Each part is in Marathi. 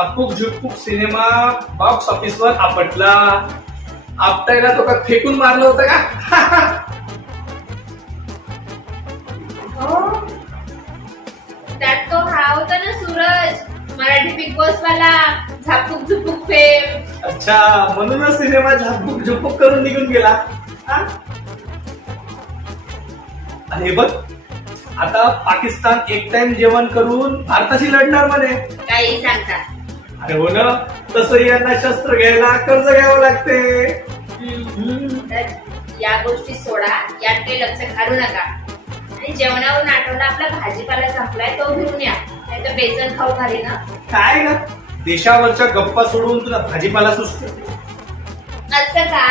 झापूक झुपूक सिनेमा बॉक्स ऑफिसवर आपटला. आपटायला तो का फेकून मारलं होतं का? त्यात तो हा होता ना सूरज, मराठी बिग बॉस वाला, झापूक झुपूक फेम. अच्छा, म्हणूनच सिनेमा झापूक झुपूक करून निघून गेला. हा? अरे बघ, आता पाकिस्तान एक टाइम जेवण करून भारताशी लढणार म्हणे. काही सांगतात. अरे हो ना, तसं यांना शस्त्र घ्यायला कर्ज घ्यावं लागते. तर या गोष्टी सोडा, यात काही लक्ष घालू नका. आणि जेवणावरून आठवला आपला भाजीपाला संपलाय, तो घेऊन या. नाही तर बेसन खाऊ घाली ना. काय ग, देशावरच्या गप्पा सोडून तुला भाजीपाला सुचतो? असं का?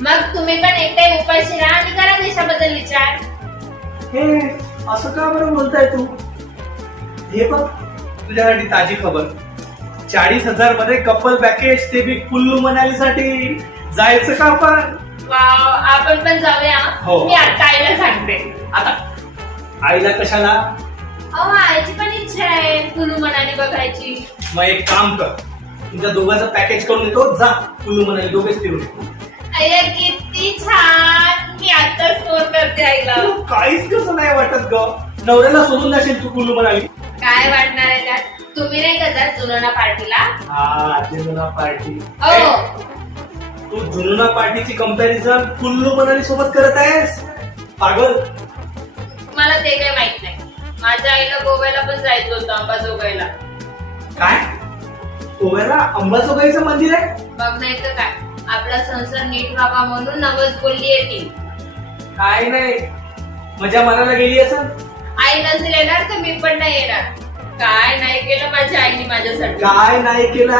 मग तुम्ही पण एक टाइम उपाशी राहा आणि करा देशाबद्दल विचार. हे असं का बरं बोलताय तू? हे बघ, तुझ्यासाठी ताजी खबर. 40,000 मध्ये कपल पॅकेज, ते बी कुल्लू मनालीसाठी. जायचं का आपण? वाव, आपण पण जाऊया. हो. मी आता आईला सांगते. आता आईला कशाला? अहो, आईची पण इच्छा आहे कुल्लू मनाली बघायची. मग एक काम कर, तुमच्या दोघांचं पॅकेज करून येतो. जा कुल्लू मनाली दोघेच फिरून येतो. अय्या, किती छान. मी आताच फोन करते आईला. तुला काहीच कसं नाही वाटत ग? नवऱ्याला सोडून जाशील तू कुल्लू मनाली? काय वाटणार आहे त्यात? तुम्ही नाही का जात जुनोना पार्टीला? हा, जुनोना पार्टी. हो. तू जुनोना पार्टीची कंपॅरिझन कुल्लू मनाली सोबत करत आहेस? पागल. मला ते काही माहित नाही. माझ्या आईला गोव्याला पण जायचं होतं, अंबाजोगाईला. काय? गोव्याला अंबाजोगाईचं मंदिर आहे? बघ, नाही तर काय, आपला संसार नीट व्हावा म्हणून नवस बोलली आहे ती. काय नाही, मजा मारायला गेली असं. आई नसेल येणार तर मी पण नाही येणार. काय नाही केलं माझ्या आईने माझ्यासाठी. काय नाही केलं?